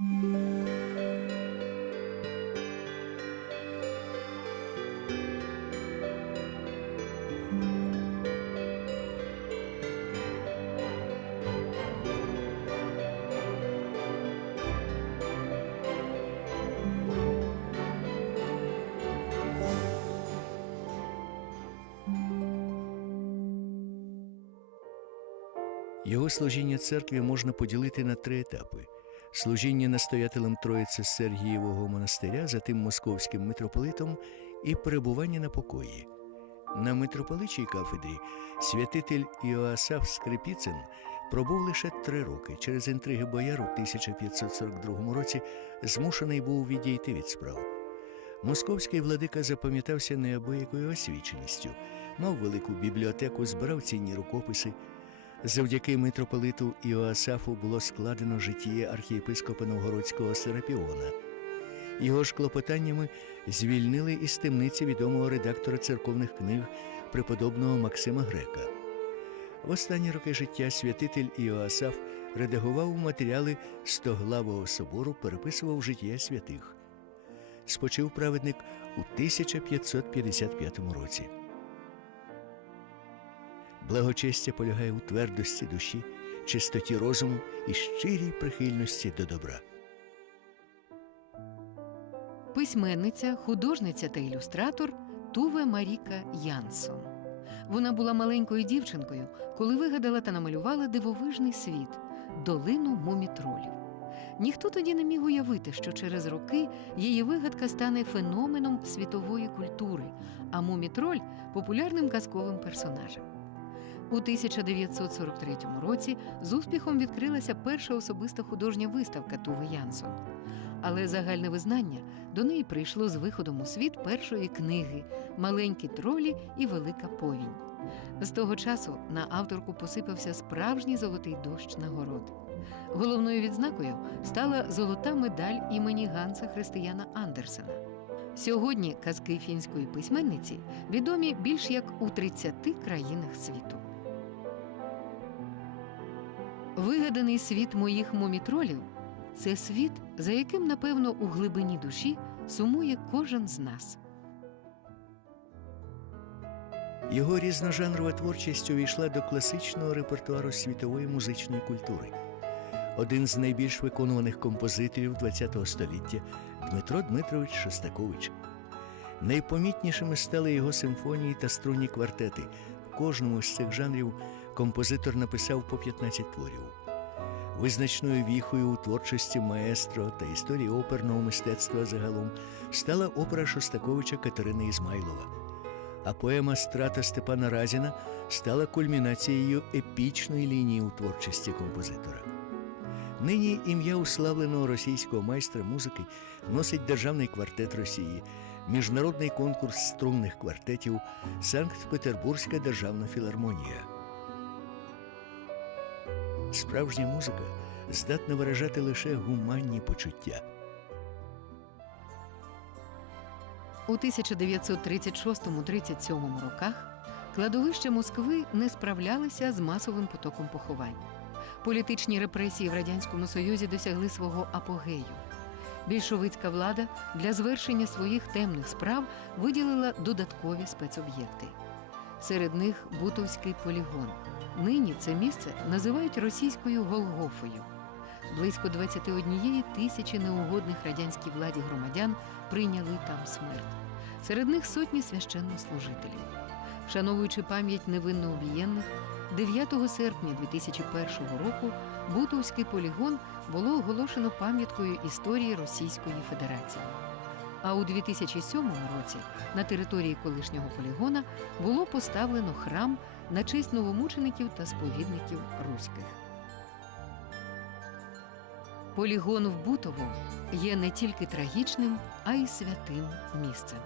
Його служіння церкві можна поділити на три етапи: служіння настоятелем Троїці Сергієвого монастиря, затим московським митрополитом і перебування на покої. На митрополичій кафедрі святитель Іоасаф Скрипіцин пробув лише три роки. Через інтриги бояр у 1542 році змушений був відійти від справ. Московський владика запам'ятався неабиякою освіченістю, мав велику бібліотеку, збирав цінні рукописи. Завдяки митрополиту Іоасафу було складено житіє архієпископа Новгородського Серапіона. Його ж клопотаннями звільнили із темниці відомого редактора церковних книг преподобного Максима Грека. В останні роки життя святитель Іоасаф редагував матеріали Стоглавого собору, переписував життя святих. Спочив праведник у 1555 році. Благочестя полягає у твердості душі, чистоті розуму і щирій прихильності до добра. Письменниця, художниця та ілюстратор Туве Маріка Янсон. Вона була маленькою дівчинкою, коли вигадала та намалювала дивовижний світ долину мумітролів. Ніхто тоді не міг уявити, що через роки її вигадка стане феноменом світової культури, а мумітроль популярним казковим персонажем. У 1943 році з успіхом відкрилася перша особиста художня виставка Туви Янсон. Але загальне визнання до неї прийшло з виходом у світ першої книги Маленькі тролі і велика повінь. З того часу на авторку посипався справжній золотий дощ нагород. Головною відзнакою стала золота медаль імені Ганса Християна Андерсена. Сьогодні казки фінської письменниці відомі більш як у 30 країнах світу. Вигаданий світ моїх мумітролів це світ, за яким, напевно, у глибині душі сумує кожен з нас. Його різножанрова творчість увійшла до класичного репертуару світової музичної культури. Один з найбільш виконуваних композиторів ХХ століття Дмитро Дмитрович Шостакович. Найпомітнішими стали його симфонії та струнні квартети. В кожному з цих жанрів композитор написав по 15 творів. Визначною віхою у творчості маестро та історії оперного мистецтва загалом стала опера Шостаковича Катерини Ізмайлова. А поема Страта Степана Разіна стала кульмінацією епічної лінії у творчості композитора. Нині ім'я уславленого російського майстра музики носить Державний квартет Росії, міжнародний конкурс струнних квартетів, Санкт-Петербурзька державна філармонія. Справжня музика здатна виражати лише гуманні почуття. У 1936-37 роках кладовища Москви не справлялися з масовим потоком поховань. Політичні репресії в радянському союзі досягли свого апогею. Більшовицька влада для звершення своїх темних справ виділила додаткові спецоб'єкти. Серед них Бутовський полігон. Нині це місце називають російською Голгофою. Близько 21 тисячі неугодних радянській владі громадян прийняли там смерть. Серед них сотні священнослужителів. Вшановуючи пам'ять невинно убієнних, 9 серпня 2001 року Бутовський полігон було оголошено пам'яткою історії Російської Федерації. А у 2007 році на території колишнього полігона було поставлено храм на честь новомучеників та сповідників руських. Полігон в Бутово є не тільки трагічним, а й святим місцем.